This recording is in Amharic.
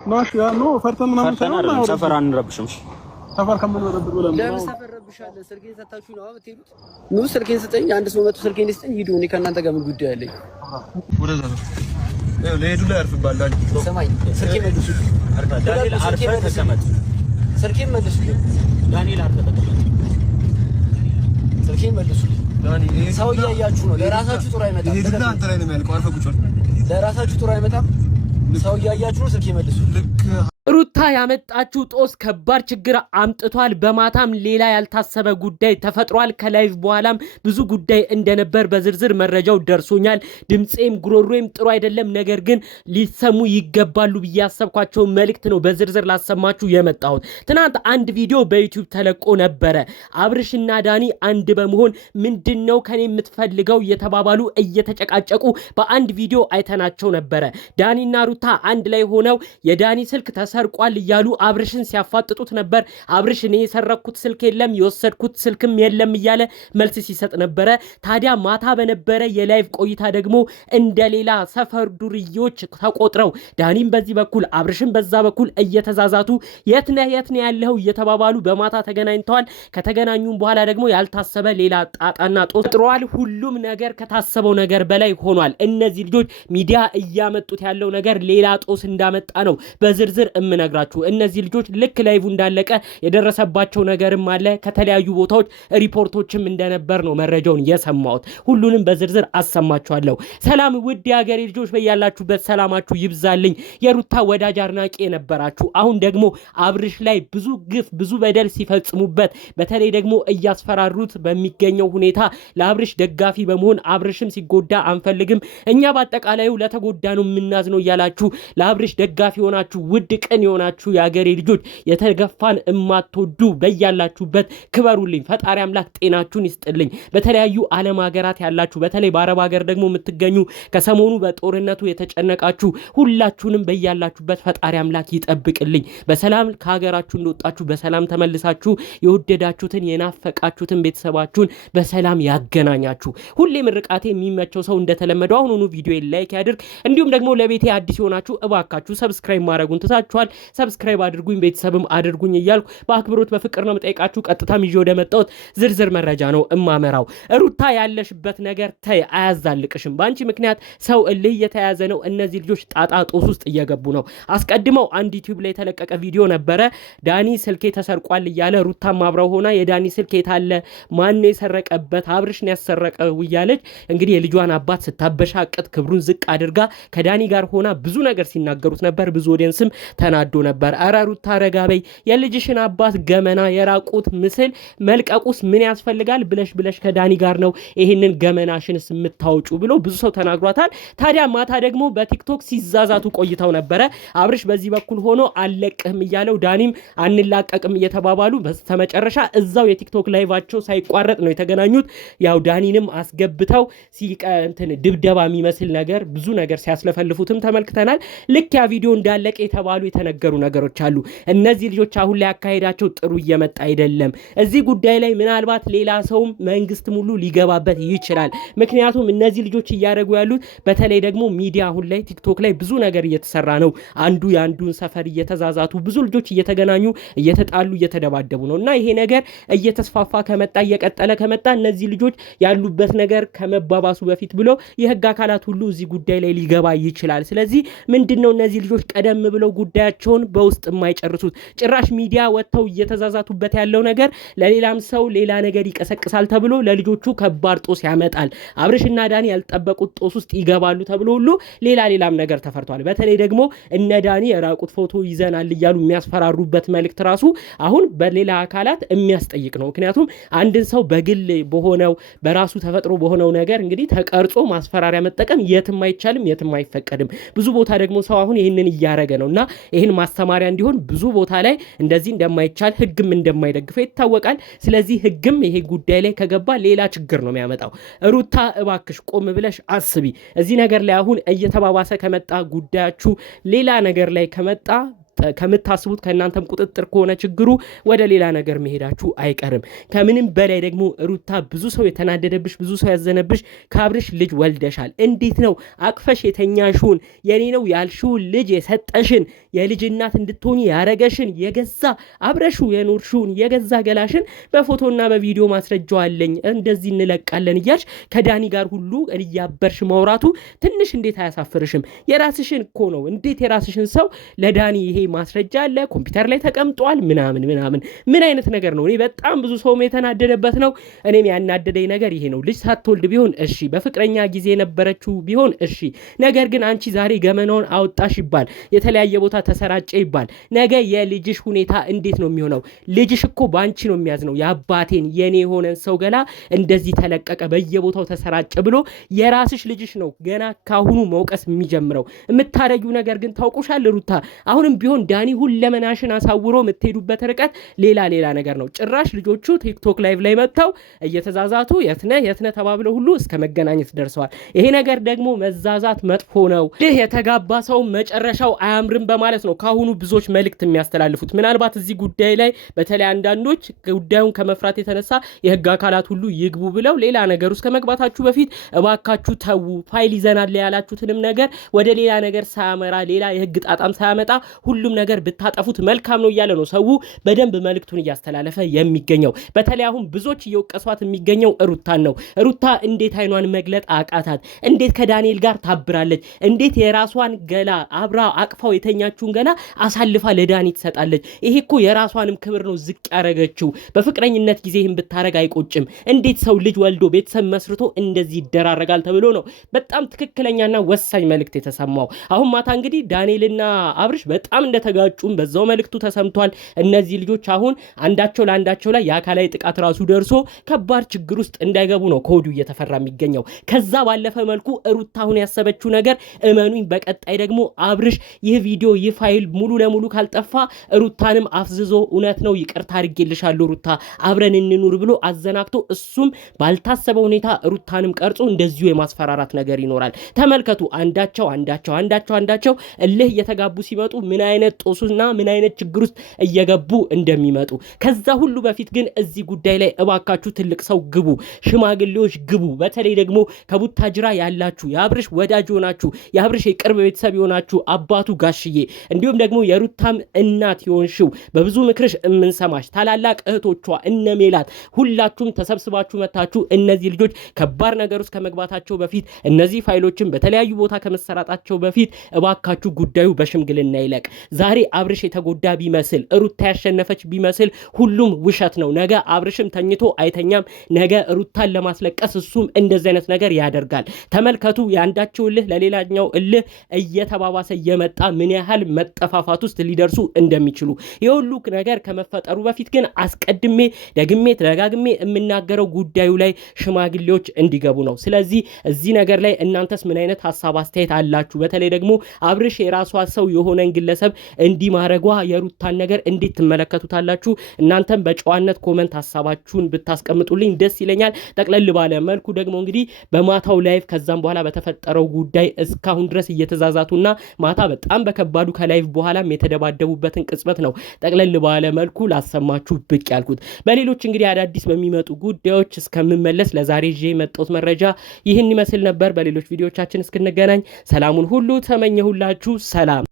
ماشي يا نو فرتنا من سفر አንረብሽም سفر كمل ربط ولا ለምን ሰፈር ረብሻለህ? ስልኬን ሰጣችሁ ነው የምትሄዱት? ኑ ስልኬን ስጠኝ። አንድ ሰው መጥቶ ስልኬን ይስጠኝ። ሂዱ። እኔ ከእናንተ ጋር ምን ጉዳይ አለኝ? ወደዛ ነው ለሄዱ ላይ ያርፍባላል። ሰማኝ። ስልኬን መልሱ። ዳንኤል አርፈህ ተቀመጥ። ስልኬን መልሱ። ዳንኤል አርፈህ ተቀመጥ። ስልኬን መልሱ። ዳንኤል ሰው እያያችሁ ነው። ለራሳችሁ ጥሩ አይመጣም። ሄድና አንተ ላይ ነው የሚያልቀው። አርፈህ ቁጭ በል። ለራሳችሁ ጥሩ አይመጣም። ሰው እያያችሁ ነው። ስልኬን መልሱ። ሩታ ያመጣችው ጦስ ከባድ ችግር አምጥቷል። በማታም ሌላ ያልታሰበ ጉዳይ ተፈጥሯል። ከላይቭ በኋላም ብዙ ጉዳይ እንደነበር በዝርዝር መረጃው ደርሶኛል። ድምጼም ጉሮሮም ጥሩ አይደለም፣ ነገር ግን ሊሰሙ ይገባሉ ብዬ ያሰብኳቸው መልእክት ነው በዝርዝር ላሰማችሁ የመጣሁት። ትናንት አንድ ቪዲዮ በዩቲዩብ ተለቆ ነበረ። አብርሽና ዳኒ አንድ በመሆን ምንድነው ከኔ የምትፈልገው እየተባባሉ እየተጨቃጨቁ በአንድ ቪዲዮ አይተናቸው ነበረ። ዳኒና ሩታ አንድ ላይ ሆነው የዳኒ ስልክ ሰርቋል እያሉ አብርሽን ሲያፋጥጡት ነበር። አብርሽ እኔ የሰረኩት ስልክ የለም የወሰድኩት ስልክም የለም እያለ መልስ ሲሰጥ ነበረ። ታዲያ ማታ በነበረ የላይቭ ቆይታ ደግሞ እንደሌላ ሰፈር ዱርዮች ተቆጥረው ዳኒም በዚህ በኩል አብርሽን በዛ በኩል እየተዛዛቱ የት ነህ ያለኸው እየተባባሉ በማታ ተገናኝተዋል። ከተገናኙም በኋላ ደግሞ ያልታሰበ ሌላ ጣጣና ጦስ ጥሯል። ሁሉም ነገር ከታሰበው ነገር በላይ ሆኗል። እነዚህ ልጆች ሚዲያ እያመጡት ያለው ነገር ሌላ ጦስ እንዳመጣ ነው በዝርዝር እምነግራችሁ። እነዚህ ልጆች ልክ ላይቭ እንዳለቀ የደረሰባቸው ነገርም አለ። ከተለያዩ ቦታዎች ሪፖርቶችም እንደነበር ነው መረጃውን የሰማሁት። ሁሉንም በዝርዝር አሰማችኋለሁ። ሰላም ውድ የሀገሬ ልጆች፣ በያላችሁበት ሰላማችሁ ይብዛልኝ። የሩታ ወዳጅ አድናቂ የነበራችሁ አሁን ደግሞ አብርሽ ላይ ብዙ ግፍ ብዙ በደል ሲፈጽሙበት በተለይ ደግሞ እያስፈራሩት በሚገኘው ሁኔታ ለአብርሽ ደጋፊ በመሆን አብርሽም ሲጎዳ አንፈልግም፣ እኛ በአጠቃላዩ ለተጎዳ ነው የምናዝነው እያላችሁ ለአብርሽ ደጋፊ ሆናችሁ ውድ ቅን የሆናችሁ የአገሬ ልጆች የተገፋን እማትወዱ በያላችሁበት ክበሩልኝ። ፈጣሪ አምላክ ጤናችሁን ይስጥልኝ። በተለያዩ ዓለም ሀገራት ያላችሁ በተለይ በአረብ ሀገር ደግሞ የምትገኙ ከሰሞኑ በጦርነቱ የተጨነቃችሁ ሁላችሁንም በያላችሁበት ፈጣሪ አምላክ ይጠብቅልኝ። በሰላም ከሀገራችሁ እንደወጣችሁ በሰላም ተመልሳችሁ የወደዳችሁትን የናፈቃችሁትን ቤተሰባችሁን በሰላም ያገናኛችሁ። ሁሌ ምርቃቴ የሚመቸው ሰው እንደተለመደው አሁኑኑ ቪዲዮ ላይክ ያድርግ። እንዲሁም ደግሞ ለቤቴ አዲስ የሆናችሁ እባካችሁ ሰብስክራይብ ማድረጉን ትታችኋል። ሰብስክራይብ አድርጉኝ ቤተሰብም አድርጉኝ እያልኩ በአክብሮት በፍቅር ነው መጠይቃችሁ። ቀጥታም ይዤ ወደ መጣሁት ዝርዝር መረጃ ነው እማመራው። ሩታ ያለሽበት ነገር ተይ፣ አያዛልቅሽም። በአንቺ ምክንያት ሰው እልህ እየተያዘ ነው። እነዚህ ልጆች ጣጣ ጦስ ውስጥ እየገቡ ነው። አስቀድመው አንድ ዩቲዩብ ላይ የተለቀቀ ቪዲዮ ነበረ። ዳኒ ስልኬ ተሰርቋል እያለ ሩታም አብረው ሆና የዳኒ ስልክ የታለ ማን የሰረቀበት አብርሽ ነው ያሰረቀው እያለች እንግዲህ የልጇን አባት ስታበሻቅጥ ክብሩን ዝቅ አድርጋ ከዳኒ ጋር ሆና ብዙ ነገር ሲናገሩት ነበር። ብዙ ኦዲየንስም ተናዶ ነበር። አረ ሩታ ረጋበይ፣ የልጅሽን አባት ገመና የራቁት ምስል መልቀቁስ ምን ያስፈልጋል ብለሽ ከዳኒ ጋር ነው ይሄንን ገመናሽንስ የምታወጩ ብሎ ብዙ ሰው ተናግሯታል። ታዲያ ማታ ደግሞ በቲክቶክ ሲዛዛቱ ቆይተው ነበረ። አብርሽ በዚህ በኩል ሆኖ አለቅህም እያለው ዳኒም አንላቀቅም እየተባባሉ በስተመጨረሻ እዛው የቲክቶክ ላይቫቸው ሳይቋረጥ ነው የተገናኙት። ያው ዳኒንም አስገብተው ድብደባ የሚመስል ነገር ብዙ ነገር ሲያስለፈልፉትም ተመልክተናል። ልክ ያ ቪዲዮ እንዳለቀ የተባሉ የተነገሩ ነገሮች አሉ። እነዚህ ልጆች አሁን ላይ አካሄዳቸው ጥሩ እየመጣ አይደለም። እዚህ ጉዳይ ላይ ምናልባት ሌላ ሰውም መንግስት ሙሉ ሊገባበት ይችላል። ምክንያቱም እነዚህ ልጆች እያደረጉ ያሉት በተለይ ደግሞ ሚዲያ አሁን ላይ ቲክቶክ ላይ ብዙ ነገር እየተሰራ ነው። አንዱ የአንዱን ሰፈር እየተዛዛቱ ብዙ ልጆች እየተገናኙ እየተጣሉ እየተደባደቡ ነው እና ይሄ ነገር እየተስፋፋ ከመጣ እየቀጠለ ከመጣ እነዚህ ልጆች ያሉበት ነገር ከመባባሱ በፊት ብሎ የህግ አካላት ሁሉ እዚህ ጉዳይ ላይ ሊገባ ይችላል። ስለዚህ ምንድነው እነዚህ ልጆች ቀደም ብለው ጉዳያቸውን በውስጥ የማይጨርሱት? ጭራሽ ሚዲያ ወጥተው እየተዛዛቱበት ያለው ነገር ለሌላም ሰው ሌላ ነገር ይቀሰቅሳል ተብሎ ለልጆቹ ከባድ ጦስ ያመጣል። አብርሽና ዳኒ ያልጠበቁት ጦስ ውስጥ ይገባሉ ተብሎ ሁሉ ሌላም ነገር ተፈርቷል። በተለይ ደግሞ እነ ዳኒ የራቁት ፎቶ ይዘናል እያሉ የሚያስፈራሩበት መልእክት ራሱ አሁን በሌላ አካላት የሚያስጠይቅ ነው። ምክንያቱም አንድን ሰው በግል በሆነው በራሱ ተፈጥሮ በሆነው ነገር እንግዲህ ተቀርጾ ማስፈራሪያ መጠቀም የትም አይቻልም፣ የትም አይፈቀድም። ብዙ ቦታ ደግሞ ሰው አሁን ይህንን እያረገ ነውና ይህን ማስተማሪያ እንዲሆን ብዙ ቦታ ላይ እንደዚህ እንደማይቻል ህግም እንደማይደግፈው ይታወቃል። ስለዚህ ህግም ይሄ ጉዳይ ላይ ከገባ ሌላ ችግር ነው የሚያመጣው። ሩታ እባክሽ ቆም ብለሽ አስቢ። እዚህ ነገር ላይ አሁን እየተባባሰ ከመጣ ጉዳያችሁ ሌላ ነገር ላይ ከመጣ ከምታስቡት ከእናንተም ቁጥጥር ከሆነ ችግሩ ወደ ሌላ ነገር መሄዳችሁ አይቀርም። ከምንም በላይ ደግሞ ሩታ ብዙ ሰው የተናደደብሽ፣ ብዙ ሰው ያዘነብሽ ከአብርሽ ልጅ ወልደሻል። እንዴት ነው አቅፈሽ የተኛሽውን የኔ ነው ያልሽውን ልጅ የሰጠሽን የልጅ እናት እንድትሆኚ ያረገሽን የገዛ አብረሹ የኖርሽውን የገዛ ገላሽን በፎቶና በቪዲዮ ማስረጃው አለኝ እንደዚህ እንለቃለን እያልሽ ከዳኒ ጋር ሁሉ እያበርሽ ማውራቱ ትንሽ እንዴት አያሳፍርሽም? የራስሽን እኮ ነው። እንዴት የራስሽን ሰው ለዳኒ ይሄ ማስረጃ አለ ኮምፒውተር ላይ ተቀምጧል ምናምን ምን አይነት ነገር ነው? እኔ በጣም ብዙ ሰውም የተናደደበት ነው። እኔም ያናደደኝ ነገር ይሄ ነው። ልጅ ሳትወልድ ቢሆን እሺ፣ በፍቅረኛ ጊዜ የነበረችው ቢሆን እሺ። ነገር ግን አንቺ ዛሬ ገመናውን አወጣሽ ይባል፣ የተለያየ ቦታ ተሰራጨ ይባል፣ ነገ የልጅሽ ሁኔታ እንዴት ነው የሚሆነው? ልጅሽ እኮ በአንቺ ነው የሚያዝነው። የአባቴን የኔ የሆነን ሰው ገላ እንደዚህ ተለቀቀ በየቦታው ተሰራጨ ብሎ የራስሽ ልጅሽ ነው ገና ካሁኑ መውቀስ የሚጀምረው። የምታረጊው ነገር ግን ታውቁሻል ሩታ። አሁንም ቢሆን ዳኒ ሁለመናሽን አሳውሮ የምትሄዱበት ርቀት ሌላ ነገር ነው። ጭራሽ ልጆቹ ቲክቶክ ላይቭ ላይ መጥተው እየተዛዛቱ የትነ ተባብለው ሁሉ እስከ መገናኘት ደርሰዋል። ይሄ ነገር ደግሞ መዛዛት መጥፎ ነው። ይህ የተጋባ ሰው መጨረሻው አያምርም በማለት ነው ካሁኑ ብዙዎች መልእክት የሚያስተላልፉት። ምናልባት እዚህ ጉዳይ ላይ በተለይ አንዳንዶች ጉዳዩን ከመፍራት የተነሳ የህግ አካላት ሁሉ ይግቡ ብለው ሌላ ነገር ውስጥ ከመግባታችሁ በፊት እባካችሁ ተዉ፣ ፋይል ይዘናል ያላችሁትንም ነገር ወደ ሌላ ነገር ሳያመራ ሌላ የህግ ጣጣም ሳያመጣ ሁሉም ነገር ብታጠፉት መልካም ነው እያለ ነው ሰው በደንብ መልእክቱን እያስተላለፈ የሚገኘው። በተለይ አሁን ብዙዎች እየወቀሷት የሚገኘው ሩታን ነው። ሩታ እንዴት አይኗን መግለጥ አቃታት? እንዴት ከዳንኤል ጋር ታብራለች? እንዴት የራሷን ገላ አብራ አቅፋው የተኛችውን ገላ አሳልፋ ለዳኒ ትሰጣለች? ይሄ እኮ የራሷንም ክብር ነው ዝቅ ያረገችው። በፍቅረኝነት ጊዜ ይህን ብታረግ አይቆጭም? እንዴት ሰው ልጅ ወልዶ ቤተሰብ መስርቶ እንደዚህ ይደራረጋል ተብሎ ነው በጣም ትክክለኛና ወሳኝ መልእክት የተሰማው። አሁን ማታ እንግዲህ ዳንኤልና አብርሽ በጣም እንደተጋጩም በዛው መልእክቱ ተሰምቷል። እነዚህ ልጆች አሁን አንዳቸው ለአንዳቸው ላይ የአካላዊ ጥቃት ራሱ ደርሶ ከባድ ችግር ውስጥ እንዳይገቡ ነው ከወዲሁ እየተፈራ የሚገኘው። ከዛ ባለፈ መልኩ ሩታ አሁን ያሰበችው ነገር እመኑኝ፣ በቀጣይ ደግሞ አብርሽ ይህ ቪዲዮ ይህ ፋይል ሙሉ ለሙሉ ካልጠፋ ሩታንም አፍዝዞ እውነት ነው ይቅርታ አድርጌልሻለሁ ሩታ አብረን እንኑር ብሎ አዘናግቶ እሱም ባልታሰበ ሁኔታ ሩታንም ቀርጾ እንደዚሁ የማስፈራራት ነገር ይኖራል። ተመልከቱ፣ አንዳቸው እልህ እየተጋቡ ሲመጡ ምን አይነት ጦሱና ምን አይነት ችግር ውስጥ እየገቡ እንደሚመጡ። ከዛ ሁሉ በፊት ግን እዚህ ጉዳይ ላይ እባካችሁ ትልቅ ሰው ግቡ፣ ሽማግሌዎች ግቡ። በተለይ ደግሞ ከቡታጅራ ያላችሁ የአብርሽ ወዳጅ ሆናችሁ የአብርሽ የቅርብ ቤተሰብ የሆናችሁ አባቱ ጋሽዬ፣ እንዲሁም ደግሞ የሩታም እናት የሆንሽው በብዙ ምክርሽ የምንሰማሽ ታላላቅ እህቶቿ እነ ሜላት፣ ሁላችሁም ተሰብስባችሁ መታችሁ እነዚህ ልጆች ከባድ ነገር ውስጥ ከመግባታቸው በፊት እነዚህ ፋይሎችን በተለያዩ ቦታ ከመሰራጣቸው በፊት እባካችሁ ጉዳዩ በሽምግልና ይለቅ። ዛሬ አብርሽ የተጎዳ ቢመስል ሩታ ያሸነፈች ቢመስል ሁሉም ውሸት ነው። ነገ አብርሽም ተኝቶ አይተኛም። ነገ ሩታን ለማስለቀስ እሱም እንደዚህ አይነት ነገር ያደርጋል። ተመልከቱ፣ የአንዳቸው እልህ ለሌላኛው እልህ እየተባባሰ እየመጣ ምን ያህል መጠፋፋት ውስጥ ሊደርሱ እንደሚችሉ። የሁሉ ነገር ከመፈጠሩ በፊት ግን አስቀድሜ ደጋግሜ የምናገረው ጉዳዩ ላይ ሽማግሌዎች እንዲገቡ ነው። ስለዚህ እዚህ ነገር ላይ እናንተስ ምን አይነት ሀሳብ አስተያየት አላችሁ? በተለይ ደግሞ አብርሽ የራሷ ሰው የሆነን ግለሰብ እንዲማረጓ የሩታን ነገር እንዴት ትመለከቱታላችሁ? እናንተም በጨዋነት ኮመንት ሀሳባችሁን ብታስቀምጡልኝ ደስ ይለኛል። ጠቅለል ባለ መልኩ ደግሞ እንግዲህ በማታው ላይቭ ከዛም በኋላ በተፈጠረው ጉዳይ እስካሁን ድረስ እየተዛዛቱና ማታ በጣም በከባዱ ከላይቭ በኋላም የተደባደቡበትን ቅጽበት ነው ጠቅለል ባለ መልኩ ላሰማችሁ ብቅ ያልኩት። በሌሎች እንግዲህ አዳዲስ በሚመጡ ጉዳዮች እስከምመለስ ለዛሬ ይዤ የመጣሁት መረጃ ይህን ይመስል ነበር። በሌሎች ቪዲዮዎቻችን እስክንገናኝ ሰላሙን ሁሉ ተመኘሁላችሁ። ሰላም።